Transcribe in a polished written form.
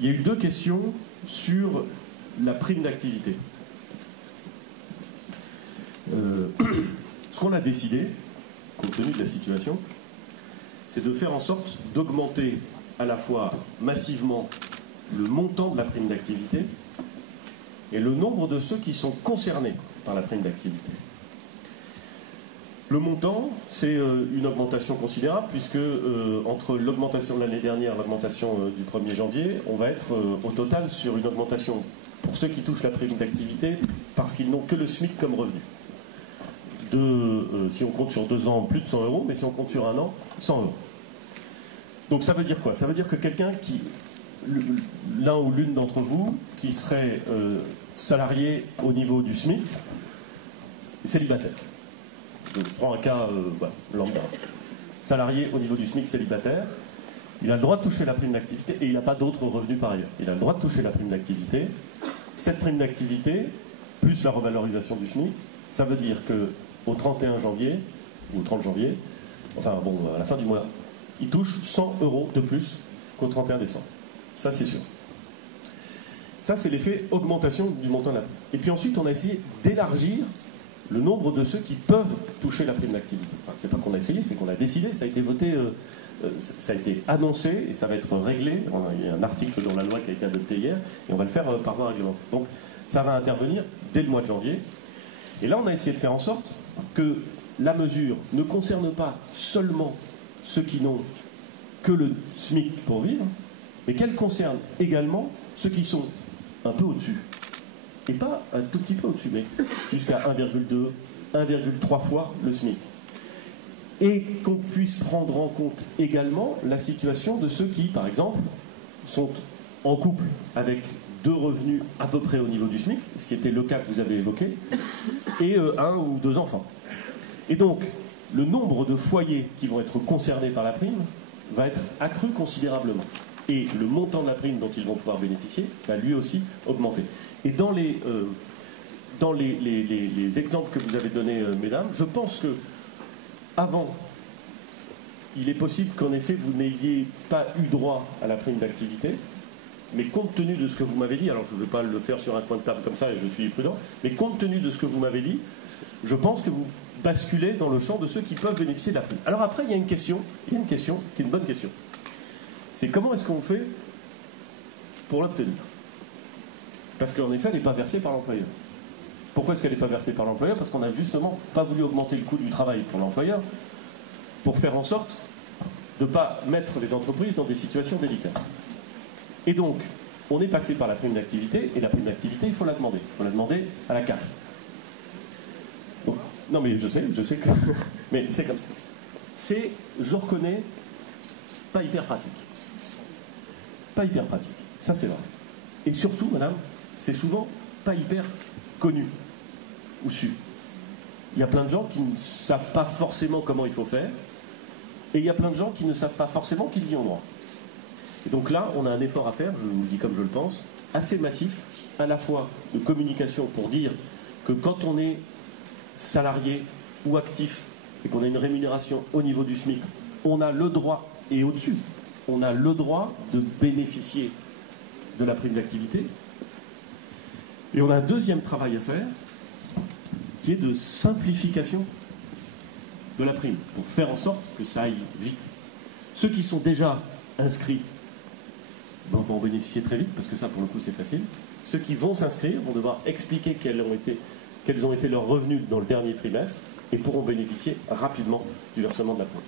il y a eu deux questions sur la prime d'activité. Ce qu'on a décidé, compte tenu de la situation, c'est de faire en sorte d'augmenter à la fois massivement le montant de la prime d'activité et le nombre de ceux qui sont concernés par la prime d'activité. Le montant, c'est une augmentation considérable puisque entre l'augmentation de l'année dernière et l'augmentation du 1er janvier, on va être au total sur une augmentation pour ceux qui touchent la prime d'activité parce qu'ils n'ont que le SMIC comme revenu. Si on compte sur 2 ans, plus de 100 euros, mais si on compte sur 1 an, 100 euros. Donc ça veut dire quoi? Ça veut dire que quelqu'un qui, l'un ou l'une d'entre vous, qui serait salarié au niveau du SMIC, célibataire. Je prends un cas lambda. Salarié au niveau du SMIC célibataire, il a le droit de toucher la prime d'activité et il n'a pas d'autres revenus par ailleurs. Il a le droit de toucher la prime d'activité. Cette prime d'activité, plus la revalorisation du SMIC, ça veut dire qu'au 31 janvier, ou au 30 janvier, enfin bon, à la fin du mois, il touche 100 euros de plus qu'au 31 décembre. Ça, c'est sûr. Ça, c'est l'effet augmentation du montant de la prime. Et puis ensuite, on a essayé d'élargir le nombre de ceux qui peuvent toucher la prime d'activité. Enfin, c'est pas qu'on a essayé, c'est qu'on a décidé, ça a été voté, ça a été annoncé et ça va être réglé. Il y a un article dans la loi qui a été adopté hier et on va le faire par voie réglementaire. Donc ça va intervenir dès le mois de janvier. Et là, on a essayé de faire en sorte que la mesure ne concerne pas seulement ceux qui n'ont que le SMIC pour vivre, mais qu'elle concerne également ceux qui sont un peu au-dessus. Et pas un tout petit peu au-dessus, mais jusqu'à 1,2, 1,3 fois le SMIC. Et qu'on puisse prendre en compte également la situation de ceux qui, par exemple, sont en couple avec 2 revenus à peu près au niveau du SMIC, ce qui était le cas que vous avez évoqué, et 1 ou 2 enfants. Et donc, le nombre de foyers qui vont être concernés par la prime va être accru considérablement. Et le montant de la prime dont ils vont pouvoir bénéficier va lui aussi augmenter. Et dans les exemples que vous avez donnés, mesdames, je pense que avant, il est possible qu'en effet vous n'ayez pas eu droit à la prime d'activité, mais compte tenu de ce que vous m'avez dit, alors je ne vais pas le faire sur un coin de table comme ça et je suis prudent, mais compte tenu de ce que vous m'avez dit, je pense que vous basculez dans le champ de ceux qui peuvent bénéficier de la prime. Alors après, il y a une question qui est une bonne question. C'est comment est-ce qu'on fait pour l'obtenir? Parce qu'en effet, elle n'est pas versée par l'employeur. Pourquoi est-ce qu'elle n'est pas versée par l'employeur? Parce qu'on n'a justement pas voulu augmenter le coût du travail pour l'employeur pour faire en sorte de ne pas mettre les entreprises dans des situations délicates. Et donc, on est passé par la prime d'activité, et la prime d'activité, il faut la demander. Il faut la demander à la CAF. Donc, non mais je sais que... mais c'est comme ça. C'est, je reconnais, pas hyper pratique. Pas hyper pratique. Ça, c'est vrai. Et surtout, madame, c'est souvent pas hyper connu ou su. Il y a plein de gens qui ne savent pas forcément comment il faut faire, et il y a plein de gens qui ne savent pas forcément qu'ils y ont droit. Et donc là, on a un effort à faire, je vous le dis comme je le pense, assez massif, à la fois de communication pour dire que quand on est salarié ou actif et qu'on a une rémunération au niveau du SMIC, on a le droit, et au-dessus, on a le droit de bénéficier de la prime d'activité. Et on a un deuxième travail à faire, qui est de simplification de la prime, pour faire en sorte que ça aille vite. Ceux qui sont déjà inscrits vont en bénéficier très vite, parce que ça, pour le coup, c'est facile. Ceux qui vont s'inscrire vont devoir expliquer quels ont été leurs revenus dans le dernier trimestre, et pourront bénéficier rapidement du versement de la prime.